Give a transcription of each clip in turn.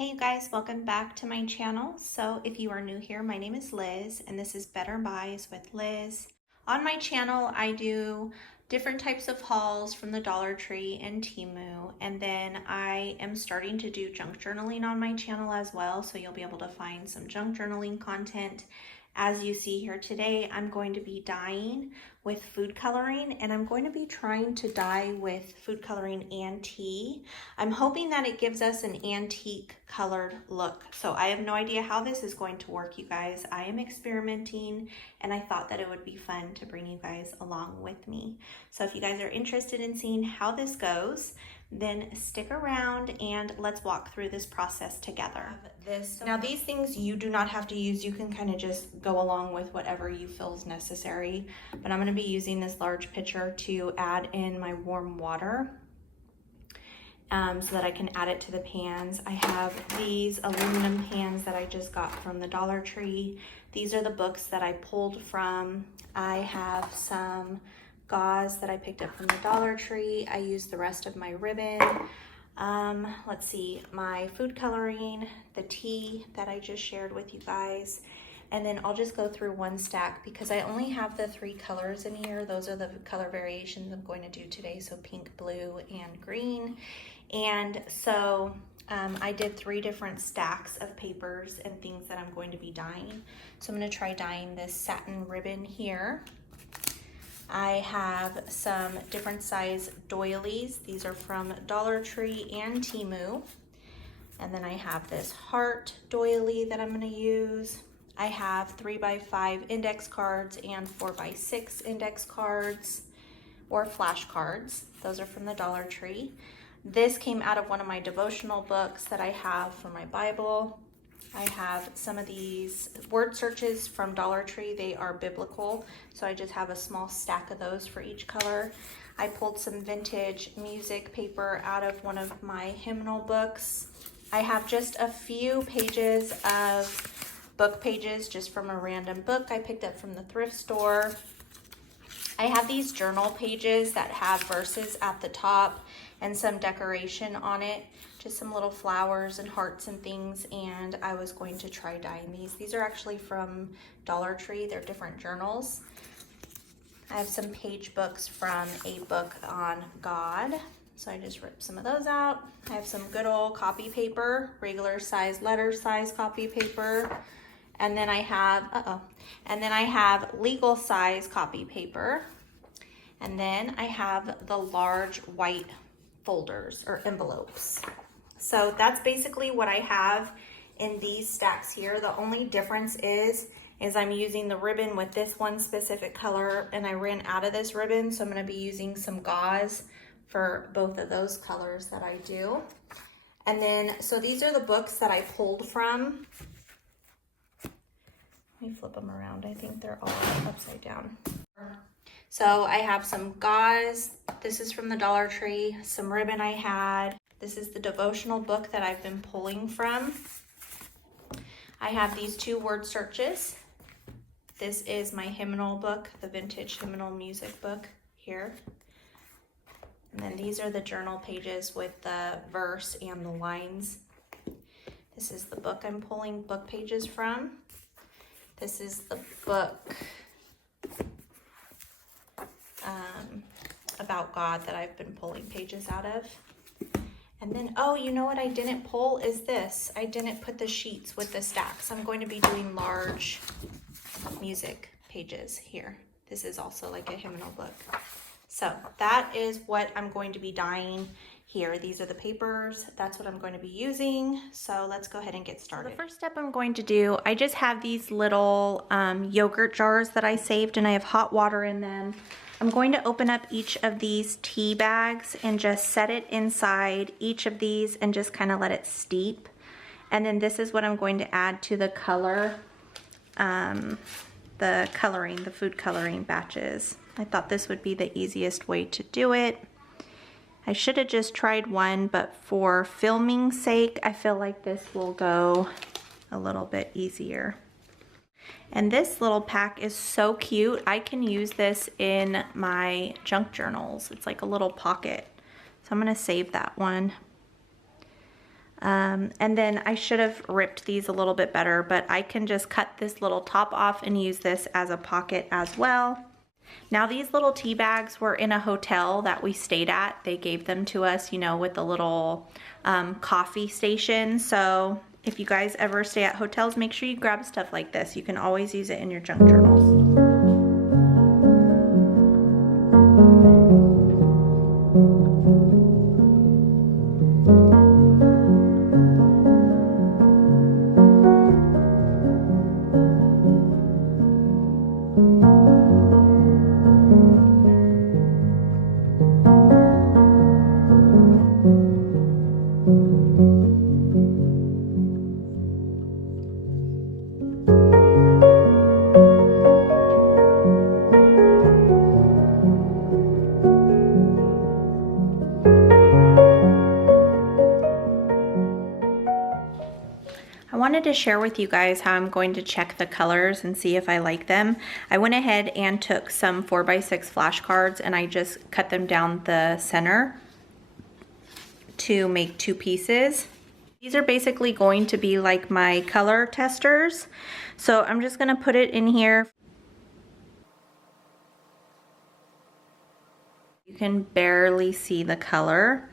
Hey you guys, welcome back to my channel. So if you are new here, my name is Liz and this is Better Buys with Liz. On my channel, I do different types of hauls from the Dollar Tree and Temu, and then I am starting to do junk journaling on my channel as well, so you'll be able to find some junk journaling content. As you see here today, I'm going to be dyeing with food coloring, and I'm going to be trying to dye with food coloring and tea. I'm hoping that it gives us an antique colored look. So I have no idea how this is going to work, you guys. I am experimenting, and I thought that it would be fun to bring you guys along with me. So if you guys are interested in seeing how this goes, then stick around and let's walk through this process together. Now these things you do not have to use. You can kind of just go along with whatever you feel is necessary. But I'm going to be using this large pitcher to add in my warm water so that I can add it to the pans. I have these aluminum pans that I just got from the Dollar Tree. These are the books that I pulled from. I have some gauze that I picked up from the Dollar Tree. I used the rest of my ribbon. Let's see, my food coloring, the tea that I just shared with you guys. And then I'll just go through one stack because I only have the 3 colors in here. Those are the color variations I'm going to do today. So pink, blue, and green. And so I did 3 different stacks of papers and things that I'm going to be dyeing. So I'm going to try dyeing this satin ribbon here. I have some different size doilies. These are from Dollar Tree and Temu. And then I have this heart doily that I'm going to use. I have 3x5 index cards and 4x6 index cards or flashcards. Those are from the Dollar Tree. This came out of one of my devotional books that I have for my Bible. I have some of these word searches from Dollar Tree. They are biblical, so I just have a small stack of those for each color. I pulled some vintage music paper out of one of my hymnal books. I have just a few pages of book pages just from a random book I picked up from the thrift store. I have these journal pages that have verses at the top and some decoration on it, just some little flowers and hearts and things, and I was going to try dyeing these. These are actually from Dollar Tree. They're different journals. I have some page books from a book on God, so I just ripped some of those out. I have some good old copy paper, regular size, letter size copy paper, and then I have legal size copy paper, and then I have the large white folders or envelopes. So that's basically what I have in these stacks here. The only difference is I'm using the ribbon with this one specific color, and I ran out of this ribbon, so I'm going to be using some gauze for both of those colors that I do. And then, so these are the books that I pulled from. Let me flip them around. I think they're all upside down. So I have some gauze. This is from the Dollar Tree. Some ribbon I had. This is the devotional book that I've been pulling from. I have these 2 word searches. This is my hymnal book, the vintage hymnal music book here. And then these are the journal pages with the verse and the lines. This is the book I'm pulling book pages from. This is the book about God that I've been pulling pages out of. And then, oh, you know what I didn't pull is this. I didn't put the sheets with the stacks. I'm going to be doing large music pages here. This is also like a hymnal book. So that is what I'm going to be dyeing here. These are the papers. That's what I'm going to be using. So let's go ahead and get started. The first step I'm going to do, I just have these little yogurt jars that I saved, and I have hot water in them. I'm going to open up each of these tea bags and just set it inside each of these and just kind of let it steep. And then this is what I'm going to add to the color, the food coloring batches. I thought this would be the easiest way to do it. I should have just tried one, but for filming sake, I feel like this will go a little bit easier. And this little pack is so cute. I can use this in my junk journals. It's like a little pocket. So I'm gonna save that one. And then I should have ripped these a little bit better, but I can just cut this little top off and use this as a pocket as well. Now these little tea bags were in a hotel that we stayed at. They gave them to us, you know, with the little coffee station. So if you guys ever stay at hotels, make sure you grab stuff like this. You can always use it in your junk journals. I wanted to share with you guys how I'm going to check the colors and see if I like them. I went ahead and took some 4x6 flashcards and I just cut them down the center to make 2 pieces. These are basically going to be like my color testers. So I'm just gonna put it in here. You can barely see the color.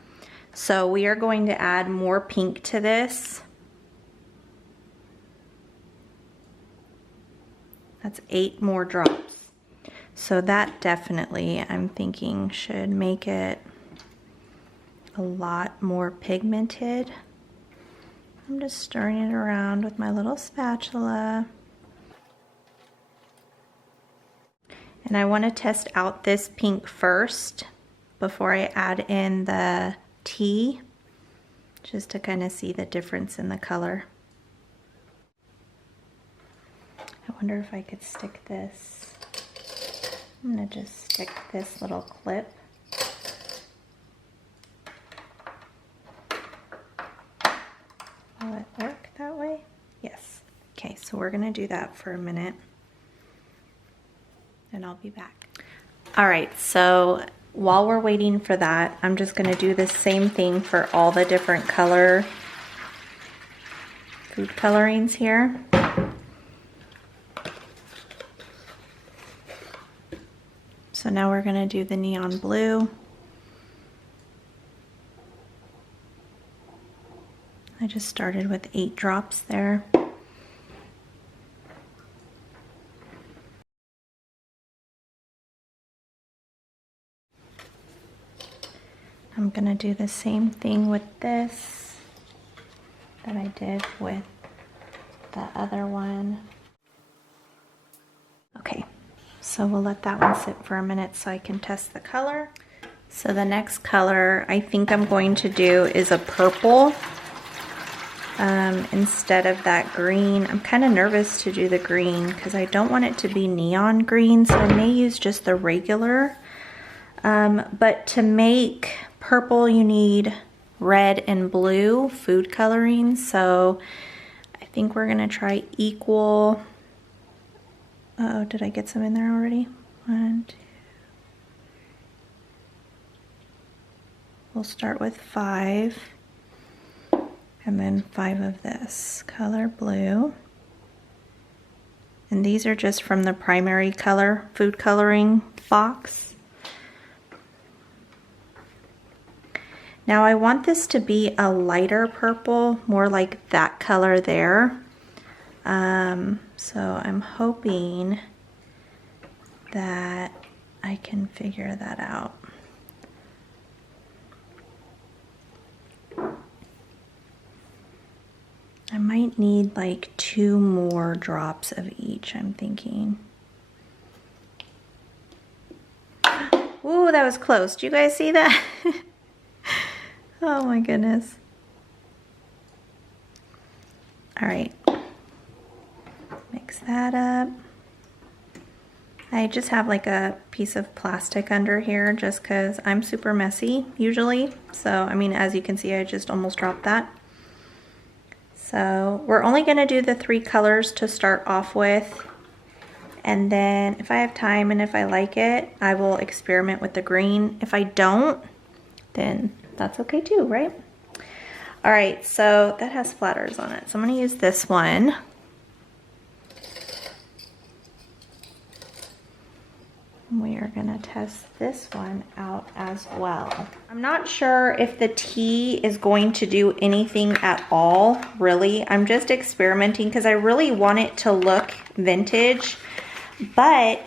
So we are going to add more pink to this. That's 8 more drops. So that definitely, I'm thinking, should make it a lot more pigmented. I'm just stirring it around with my little spatula. And I want to test out this pink first before I add in the tea, just to kind of see the difference in the color. I wonder if I could stick this. I'm gonna just stick this little clip. Will it work that way? Yes. Okay, so we're gonna do that for a minute and I'll be back. All right, so while we're waiting for that, I'm just gonna do the same thing for all the different color food colorings here. So now we're gonna do the neon blue. I just started with 8 drops there. I'm gonna do the same thing with this that I did with the other one. Okay. So we'll let that one sit for a minute so I can test the color. So the next color I think I'm going to do is a purple instead of that green. I'm kind of nervous to do the green because I don't want it to be neon green, so I may use just the regular. But to make purple you need red and blue food coloring, so I think we're gonna try equal. Uh-oh, did I get some in there already? 1, 2. We'll start with 5. And then 5 of this color blue. And these are just from the primary color food coloring box. Now I want this to be a lighter purple, more like that color there. So I'm hoping that I can figure that out. I might need like 2 more drops of each, I'm thinking. Ooh, that was close. Do you guys see that? Oh my goodness. All right. Mix that up. I just have like a piece of plastic under here just because I'm super messy usually. So, I mean, as you can see, I just almost dropped that. So we're only gonna do the 3 colors to start off with. And then if I have time and if I like it, I will experiment with the green. If I don't, then that's okay too, right? All right, so that has splatters on it. So I'm gonna use this one. We are gonna test this one out as well. I'm not sure if the tea is going to do anything at all, really. I'm just experimenting because I really want it to look vintage. But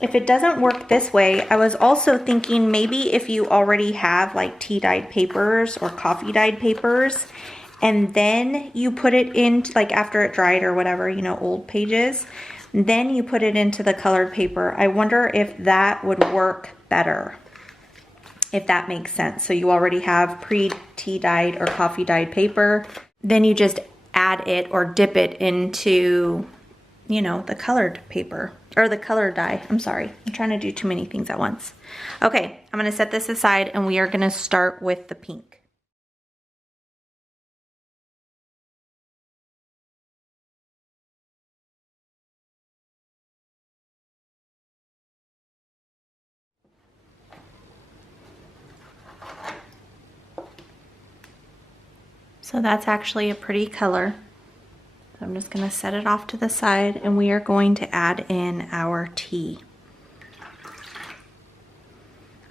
if it doesn't work this way, I was also thinking maybe if you already have like tea dyed papers or coffee dyed papers, and then you put it in, like after it dried or whatever, you know, old pages, then you put it into the colored paper. I wonder if that would work better, if that makes sense. So you already have pre-tea dyed or coffee dyed paper, then you just add it or dip it into, you know, the colored paper or the color dye. I'm sorry, I'm trying to do too many things at once. Okay, I'm gonna set this aside and we are gonna start with the pink. So that's actually a pretty color. So I'm just gonna set it off to the side and we are going to add in our tea.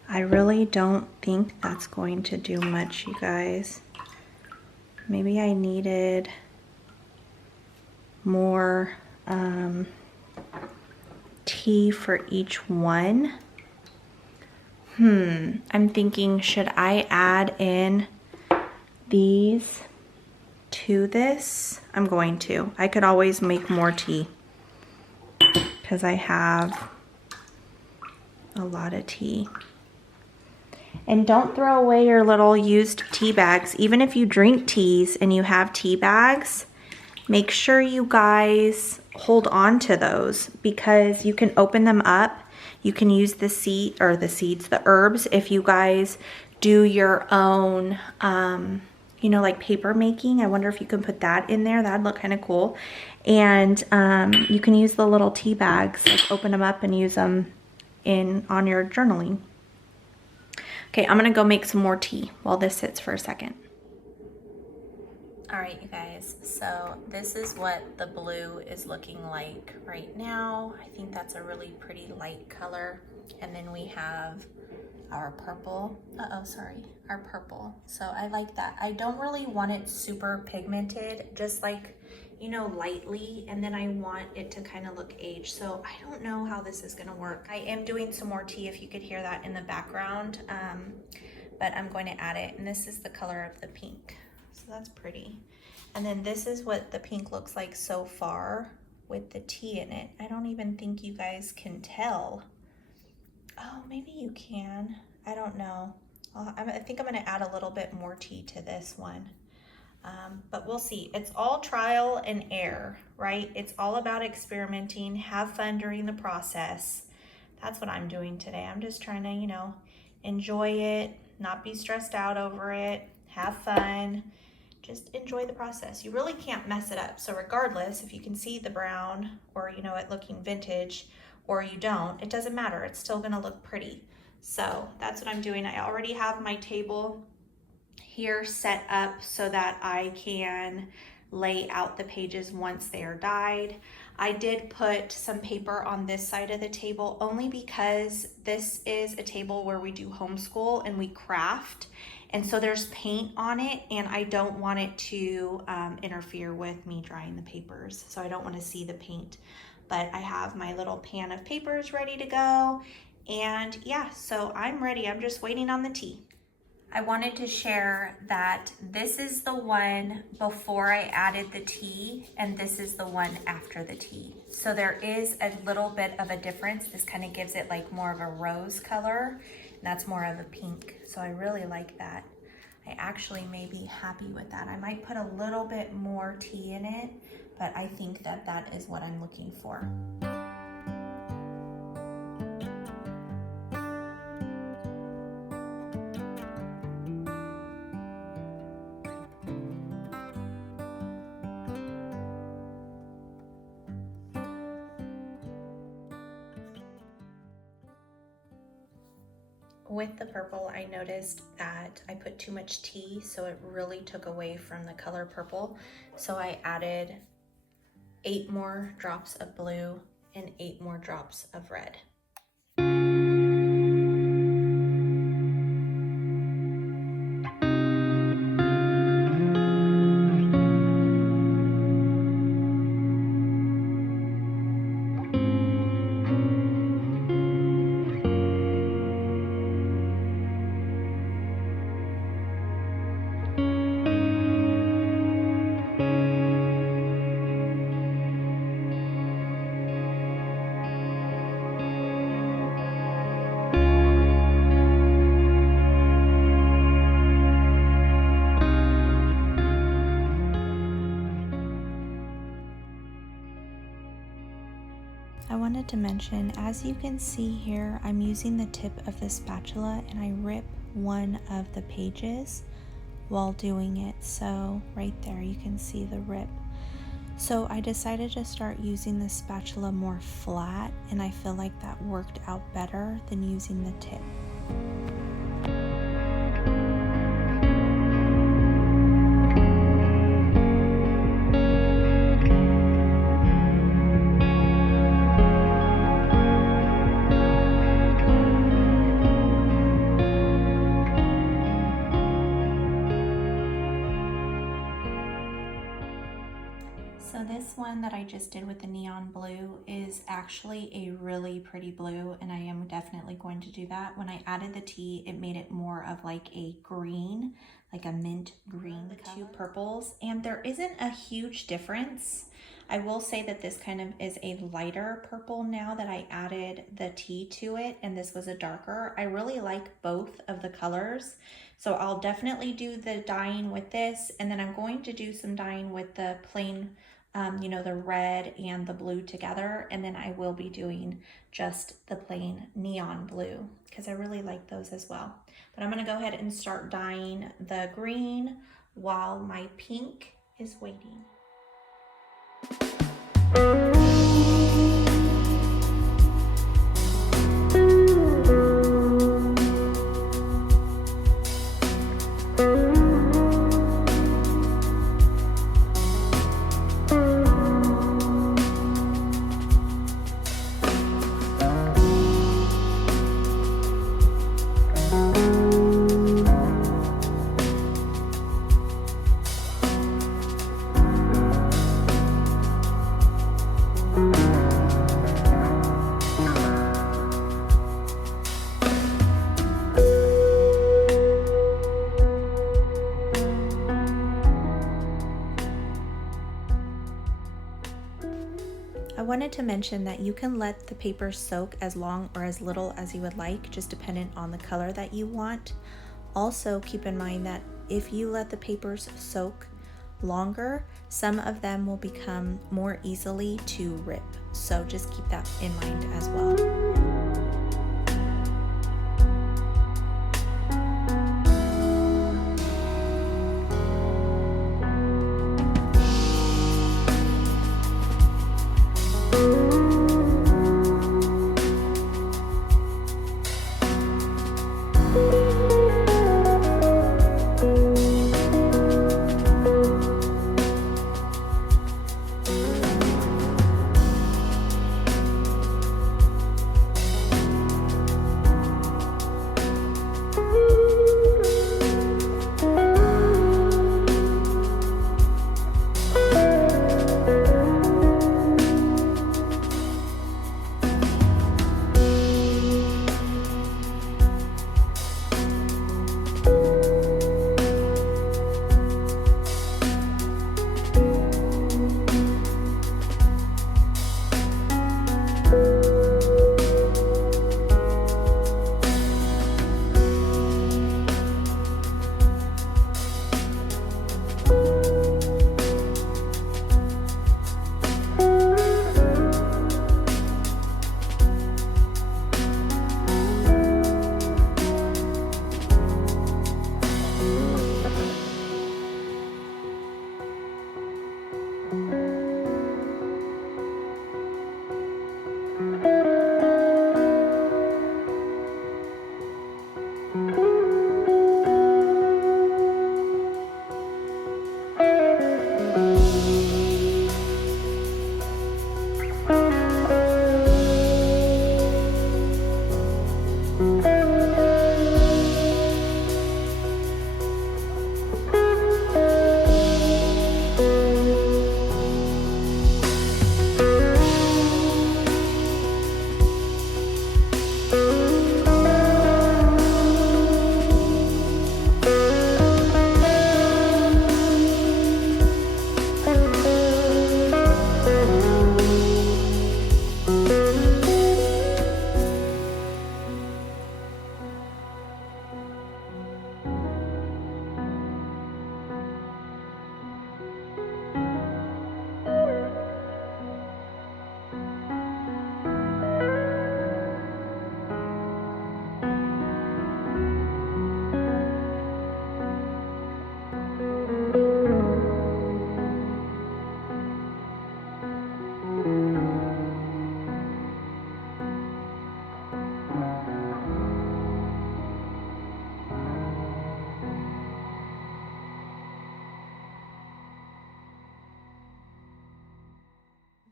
I really don't think that's going to do much, you guys. Maybe I needed more tea for each one. I'm thinking, should I add in these to this? I'm going to. I could always make more tea because I have a lot of tea. And don't throw away your little used tea bags. Even if you drink teas and you have tea bags, make sure you guys hold on to those because you can open them up. You can use the herbs, if you guys do your own, you know, like paper making. I wonder if you can put that in there. That'd look kind of cool. And you can use the little tea bags, like open them up and use them on your journaling. Okay, I'm gonna go make some more tea while this sits for a second. All right, you guys, so this is what the blue is looking like right now. I think that's a really pretty light color. And then we have our purple. Our purple. So I like that. I don't really want it super pigmented, just like, you know, lightly. And then I want it to kind of look aged. So I don't know how this is gonna work. I am doing some more tea if you could hear that in the background, but I'm going to add it. And this is the color of the pink. So that's pretty. And then this is what the pink looks like so far with the tea in it. I don't even think you guys can tell. Oh, maybe you can. I don't know. I think I'm gonna add a little bit more tea to this one. But we'll see. It's all trial and error, right? It's all about experimenting, have fun during the process. That's what I'm doing today. I'm just trying to, you know, enjoy it, not be stressed out over it, have fun, just enjoy the process. You really can't mess it up. So regardless, if you can see the brown or, you know, it looking vintage or you don't, it doesn't matter. It's still gonna look pretty. So that's what I'm doing. I already have my table here set up so that I can lay out the pages once they are dyed. I did put some paper on this side of the table only because this is a table where we do homeschool and we craft. And so there's paint on it and I don't want it to interfere with me drying the papers. So I don't want to see the paint. But I have my little pan of papers ready to go. And yeah, so I'm ready. I'm just waiting on the tea. I wanted to share that this is the one before I added the tea and this is the one after the tea. So there is a little bit of a difference. This kind of gives it like more of a rose color and that's more of a pink. So I really like that. I actually may be happy with that. I might put a little bit more tea in it, but I think that that is what I'm looking for. with the purple, I noticed that I put too much tea, so it really took away from the color purple. So I added 8 more drops of blue and 8 more drops of red. I wanted to mention, as you can see here, I'm using the tip of the spatula and I rip one of the pages while doing it. So right there you can see the rip. So I decided to start using the spatula more flat, and I feel like that worked out better than using the tip. So this one that I just did with the neon blue is actually a really pretty blue, and I am definitely going to do that. When I added the tea, it made it more of like a green, like a mint green. The two purples, and there isn't a huge difference. I will say that this kind of is a lighter purple now that I added the tea to it, and this was a darker. I really like both of the colors, so I'll definitely do the dyeing with this, and then I'm going to do some dyeing with the plain you know, the red and the blue together, and then I will be doing just the plain neon blue because I really like those as well. But I'm going to go ahead and start dyeing the green while my pink is waiting. I wanted to mention that you can let the paper soak as long or as little as you would like, just dependent on the color that you want. Also, keep in mind that if you let the papers soak longer, some of them will become more easily to rip. So just keep that in mind as well.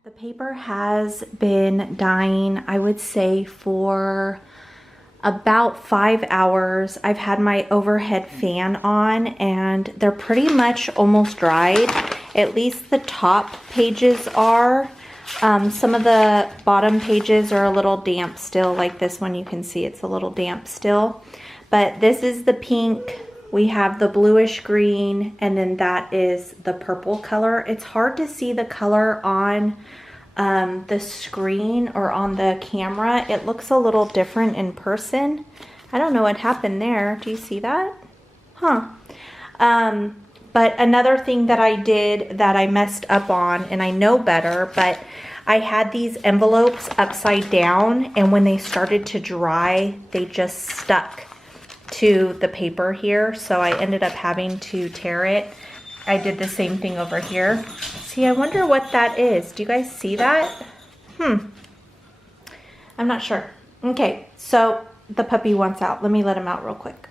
The paper has been dyeing, I would say, for about 5 hours. I've had my overhead fan on and they're pretty much almost dried. At least the top pages are. Some of the bottom pages are a little damp still, like this one. You can see it's a little damp still. But this is the pink. We have the bluish green, and then that is the purple color. It's hard to see the color on the screen or on the camera. It looks a little different in person. I don't know what happened there. Do you see that? Huh. But another thing that I did that I messed up on, and I know better, but I had these envelopes upside down, and when they started to dry, they just stuck to the paper here, so I ended up having to tear it. I did the same thing over here. See, I wonder what that is. Do you guys see that? I'm not sure. Okay, so the puppy wants out. Let me let him out real quick.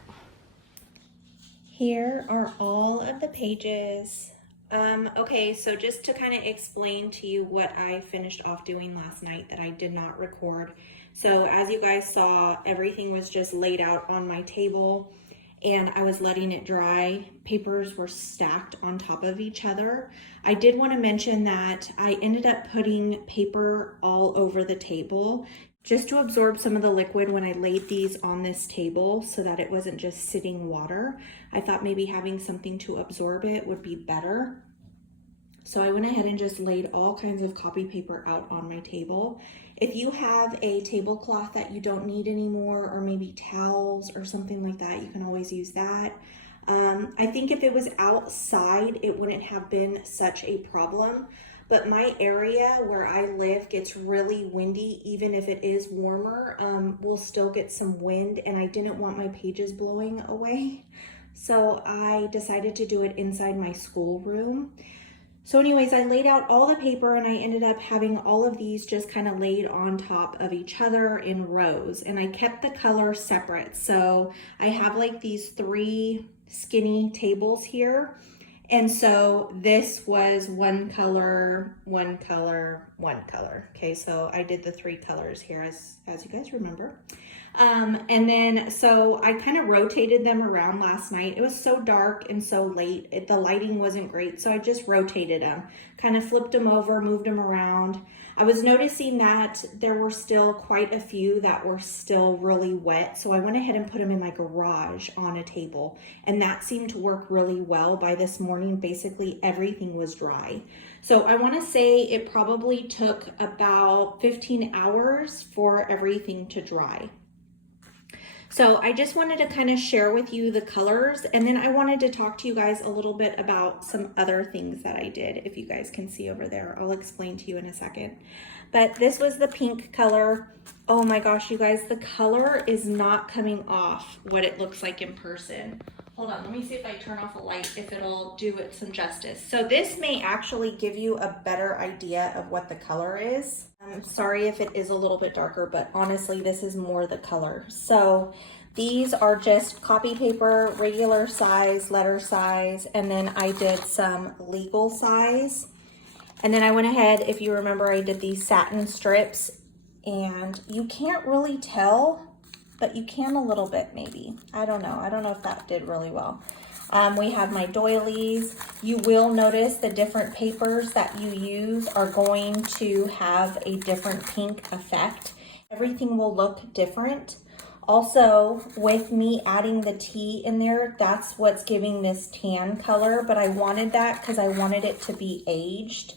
Here are all of the pages. Okay, so just to kind of explain to you what I finished off doing last night that I did not record. So as you guys saw, everything was just laid out on my table and I was letting it dry. Papers were stacked on top of each other. I did want to mention that I ended up putting paper all over the table just to absorb some of the liquid when I laid these on this table so that it wasn't just sitting water. I thought maybe having something to absorb it would be better. So I went ahead and just laid all kinds of copy paper out on my table. If you have a tablecloth that you don't need anymore, or maybe towels or something like that, you can always use that. I think if it was outside, it wouldn't have been such a problem. But my area where I live gets really windy. Even if it is warmer, we'll still get some wind, and I didn't want my pages blowing away. So I decided to do it inside my schoolroom. So anyways, I laid out all the paper and I ended up having all of these just kind of laid on top of each other in rows, and I kept the color separate. So I have like these 3 skinny tables here. And so this was one color, one color, one color. Okay, so I did the 3 colors here as you guys remember. And then, so I kind of rotated them around last night. It was so dark and so late. The lighting wasn't great. So I just rotated them, kind of flipped them over, moved them around. I was noticing that there were still quite a few that were still really wet. So I went ahead and put them in my garage on a table, and that seemed to work really well. By this morning, basically everything was dry. So I want to say it probably took about 15 hours for everything to dry. So I just wanted to kind of share with you the colors, and then I wanted to talk to you guys a little bit about some other things that I did. If you guys can see over there, I'll explain to you in a second. But this was the pink color. Oh my gosh, you guys, the color is not coming off what it looks like in person. Hold on, let me see if I turn off a light, if it'll do it some justice. So this may actually give you a better idea of what the color is. I'm sorry if it is a little bit darker, but honestly, this is more the color. So these are just copy paper, regular size, letter size, and then I did some legal size. And then I went ahead, if you remember, I did these satin strips, and you can't really tell, but you can a little bit maybe. I don't know if that did really well. We have my doilies. You will notice the different papers that you use are going to have a different pink effect. Everything will look different. Also, with me adding the tea in there, that's what's giving this tan color, but I wanted that because I wanted it to be aged.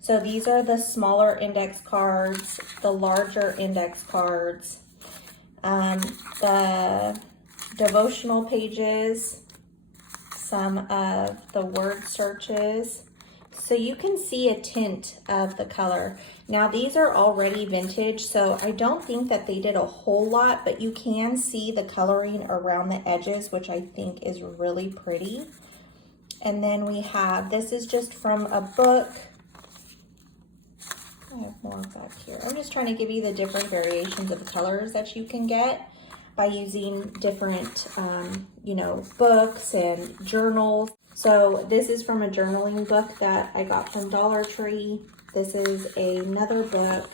So these are the smaller index cards, the larger index cards, the devotional pages, some of the word searches. So you can see a tint of the color. Now these are already vintage, so I don't think that they did a whole lot, but you can see the coloring around the edges, which I think is really pretty. And then we have, this is just from a book. I have more back here. I'm just trying to give you the different variations of the colors that you can get by using different, you know, books and journals. So this is from a journaling book that I got from Dollar Tree. This is another book.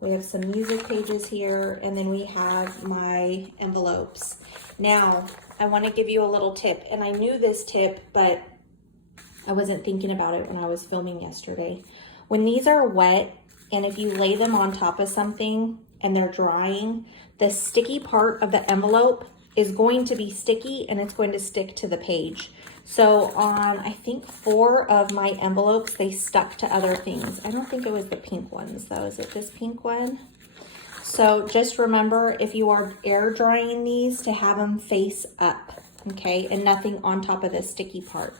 We have some music pages here, and then we have my envelopes. Now, I want to give you a little tip, and I knew this tip, but I wasn't thinking about it when I was filming yesterday. When these are wet, and if you lay them on top of something and they're drying, the sticky part of the envelope is going to be sticky and it's going to stick to the page. So on, I think 4 of my envelopes, they stuck to other things. I don't think it was the pink ones though. Is it this pink one? So just remember, if you are air drying these, to have them face up, okay? And nothing on top of the sticky part.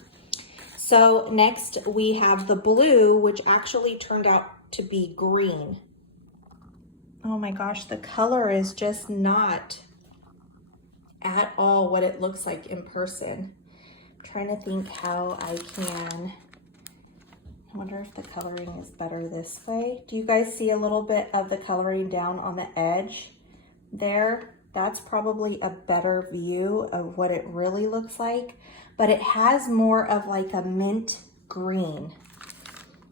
So next we have the blue, which actually turned out to be green. Oh my gosh, the color is just not at all what it looks like in person. I'm trying to think how I can, I wonder if the coloring is better this way. Do you guys see a little bit of the coloring down on the edge there? That's probably a better view of what it really looks like, but it has more of like a mint green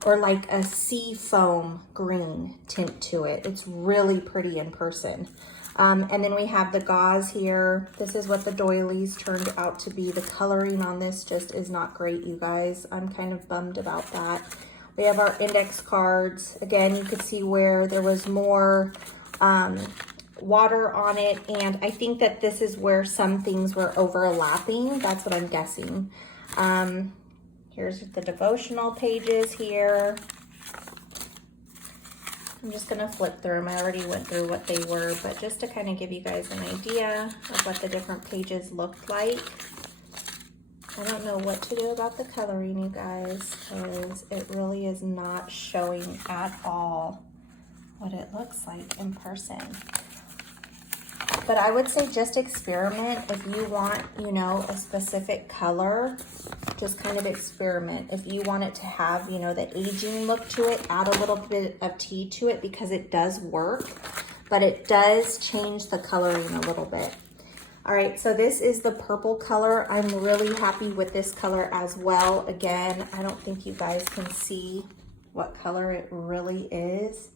or like a sea foam green tint to it. It's really pretty in person. And then we have the gauze here. This is what the doilies turned out to be. The coloring on this just is not great, you guys. I'm kind of bummed about that. We have our index cards. Again, you could see where there was more water on it, and I think that this is where some things were overlapping. That's what I'm guessing. Here's the devotional pages here. I'm just gonna flip through them. I already went through what they were, but just to kind of give you guys an idea of what the different pages looked like. I don't know what to do about the coloring, you guys, because it really is not showing at all what it looks like in person. But I would say just experiment. If you want, you know, a specific color, just kind of experiment. If you want it to have, you know, the aging look to it, add a little bit of tea to it, because it does work, but it does change the coloring a little bit. All right, so this is the purple color. I'm really happy with this color as well. Again, I don't think you guys can see what color it really is.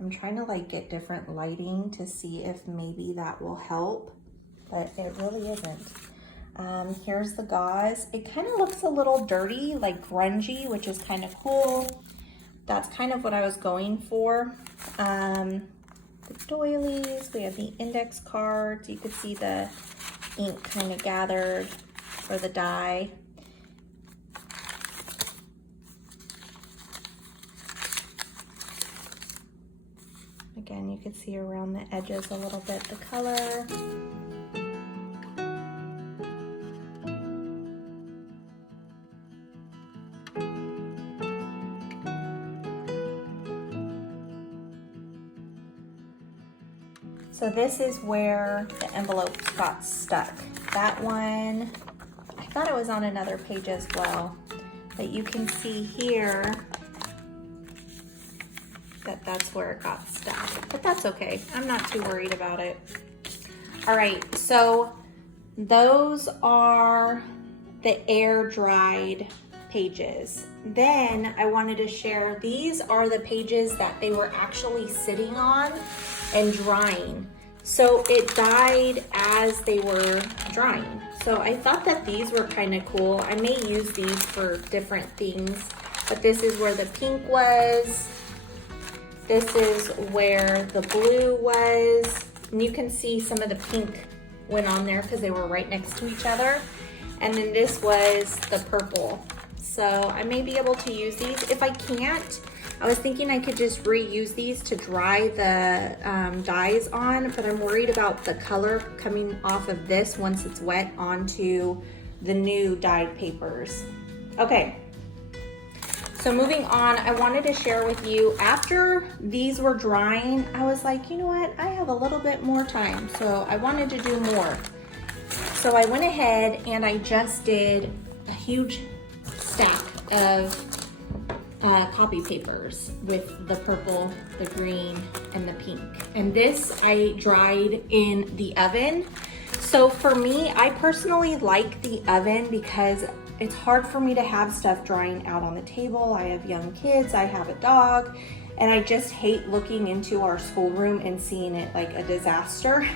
I'm trying to like get different lighting to see if maybe that will help, but it really isn't. Here's the gauze. It kind of looks a little dirty, like grungy, which is kind of cool. That's kind of what I was going for. The doilies, we have the index cards. You could see the ink kind of gathered for the dye. Again, you can see around the edges a little bit the color. So this is where the envelopes got stuck. That one, I thought it was on another page as well, but you can see here that that's where it got stuck, but that's okay. I'm not too worried about it. All right, so those are the air dried pages. Then I wanted to share, these are the pages that they were actually sitting on and drying. So it died as they were drying. So I thought that these were kind of cool. I may use these for different things, but this is where the pink was. This is where the blue was. And you can see some of the pink went on there because they were right next to each other. And then this was the purple. So I may be able to use these. If I can't, I was thinking I could just reuse these to dry the dyes on, but I'm worried about the color coming off of this once it's wet onto the new dyed papers. Okay, so moving on, I wanted to share with you, after these were drying, I was like, you know what, I have a little bit more time, so I wanted to do more. So I went ahead and I just did a huge stack of copy papers with the purple, the green, and the pink. And this I dried in the oven. So for me, I personally like the oven because it's hard for me to have stuff drying out on the table. I have young kids, I have a dog, and I just hate looking into our schoolroom and seeing it like a disaster.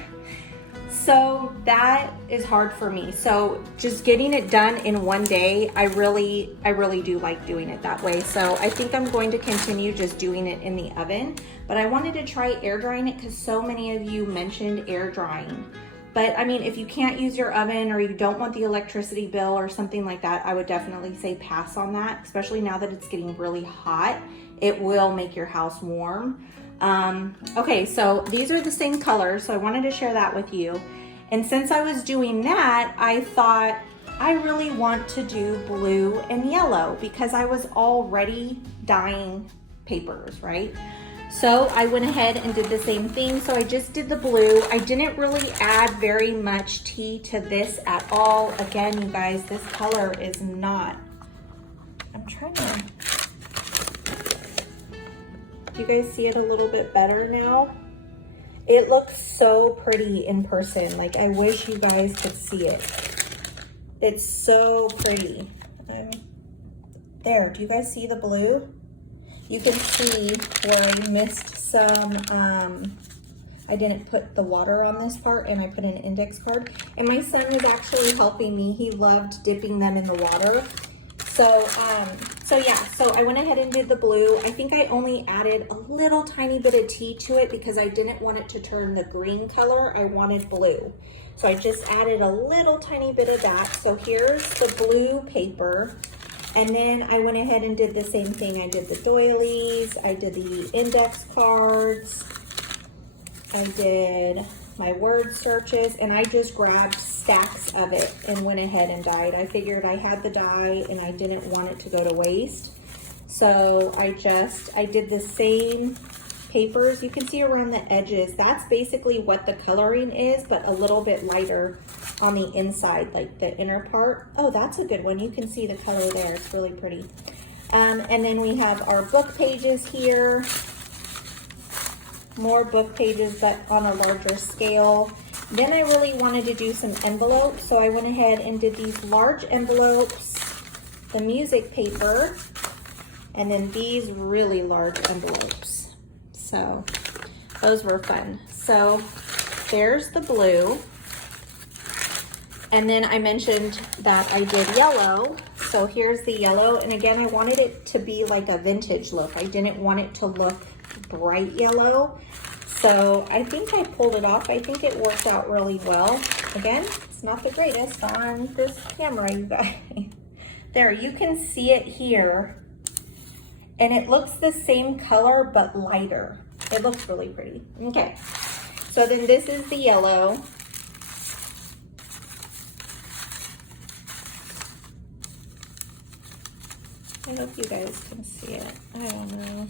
So that is hard for me. So just getting it done in one day, I really do like doing it that way. So I think I'm going to continue just doing it in the oven, but I wanted to try air drying it because so many of you mentioned air drying. But I mean, if you can't use your oven or you don't want the electricity bill or something like that, I would definitely say pass on that, especially now that it's getting really hot. It will make your house warm. Okay, so these are the same colors, so I wanted to share that with you. And since I was doing that, I thought I really want to do blue and yellow because I was already dyeing papers, right? So I went ahead and did the same thing. So I just did the blue. I didn't really add very much tea to this at all. Again, you guys, this color is not, I'm trying to, do you guys see it a little bit better now? It looks so pretty in person. Like, I wish you guys could see it. It's so pretty. There, do you guys see the blue? You can see where I missed some, I didn't put the water on this part and I put an index card. And my son is actually helping me. He loved dipping them in the water. So yeah, so I went ahead and did the blue. I think I only added a little tiny bit of tea to it because I didn't want it to turn the green color. I wanted blue. So I just added a little tiny bit of that. So here's the blue paper. And then I went ahead and did the same thing. I did the doilies, I did the index cards, I did my word searches, and I just grabbed stacks of it and went ahead and dyed. I figured I had the dye and I didn't want it to go to waste. So I did the same papers. You can see around the edges, that's basically what the coloring is, but a little bit lighter on the inside, like the inner part. Oh, that's a good one. You can see the color there. It's really pretty. And then we have our book pages here. More book pages, but on a larger scale. Then I really wanted to do some envelopes, so I went ahead and did these large envelopes, the music paper, and then these really large envelopes. So those were fun. So there's the blue. And then I mentioned that I did yellow. So here's the yellow. And again, I wanted it to be like a vintage look. I didn't want it to look bright yellow. So I think I pulled it off. I think it worked out really well. Again, it's not the greatest on this camera, you guys. There, you can see it here. And it looks the same color, but lighter. It looks really pretty. Okay, so then this is the yellow. I hope you guys can see it. I don't know.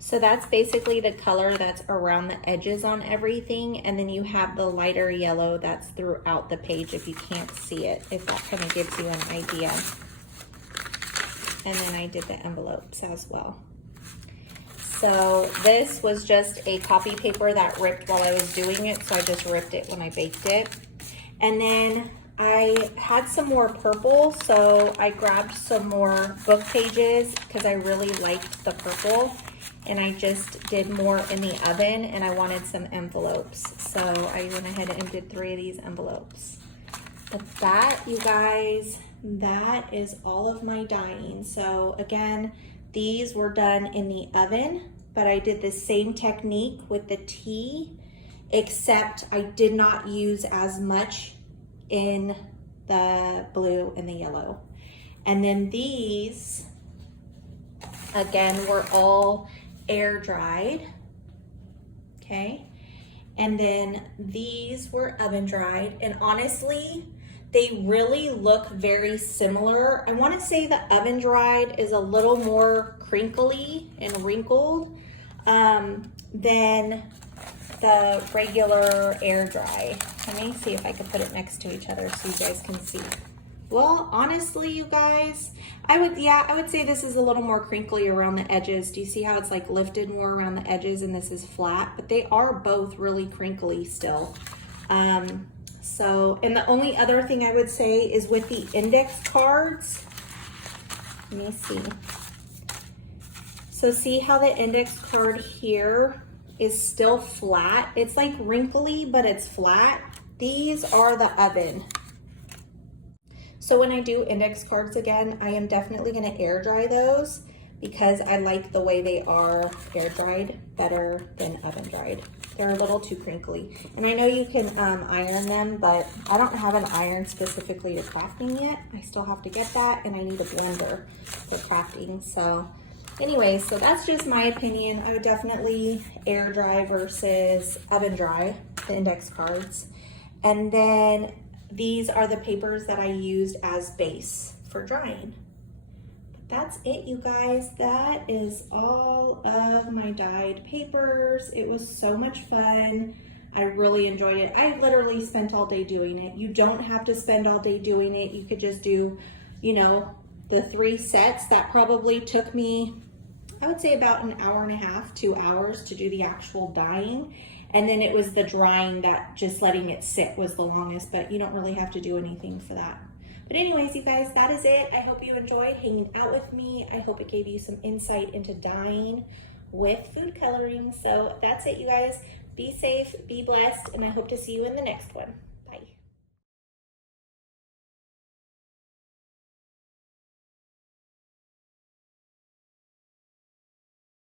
So that's basically the color that's around the edges on everything. And then you have the lighter yellow that's throughout the page if you can't see it, if that kind of gives you an idea. And then I did the envelopes as well. So this was just a copy paper that ripped while I was doing it, so I just ripped it when I baked it. And then I had some more purple, so I grabbed some more book pages because I really liked the purple, and I just did more in the oven, and I wanted some envelopes. So I went ahead and did 3 of these envelopes. But that, you guys, that is all of my dyeing. So again, these were done in the oven, but I did the same technique with the tea, except I did not use as much in the blue and the yellow. And then these, again, were all air dried, okay? And then these were oven dried, and honestly, they really look very similar. I want to say the oven dried is a little more crinkly and wrinkled than the regular air dry. Let me see if I can put it next to each other so you guys can see. Well, honestly, you guys, I would say this is a little more crinkly around the edges. Do you see how it's like lifted more around the edges and this is flat? But they are both really crinkly still. And the only other thing I would say is with the index cards, let me see. So see how the index card here is still flat? It's like wrinkly, but it's flat. These are the oven. So when I do index cards again, I am definitely gonna air dry those because I like the way they are air dried better than oven dried. They're a little too crinkly. And I know you can iron them, but I don't have an iron specifically to crafting yet. I still have to get that, and I need a blender for crafting. So anyway, so that's just my opinion. I would definitely air dry versus oven dry the index cards. And then these are the papers that I used as base for drying. That's it, you guys. That is all of my dyed papers. It was so much fun. I really enjoyed it. I literally spent all day doing it. You don't have to spend all day doing it. You could just do, you know, the 3 sets. That probably took me, I would say, about an hour and a half, 2 hours to do the actual dyeing. And then it was the drying that just letting it sit was the longest, but you don't really have to do anything for that. But anyways, you guys, that is it. I hope you enjoyed hanging out with me. I hope it gave you some insight into dyeing with food coloring. So that's it, you guys. Be safe, be blessed, and I hope to see you in the next one.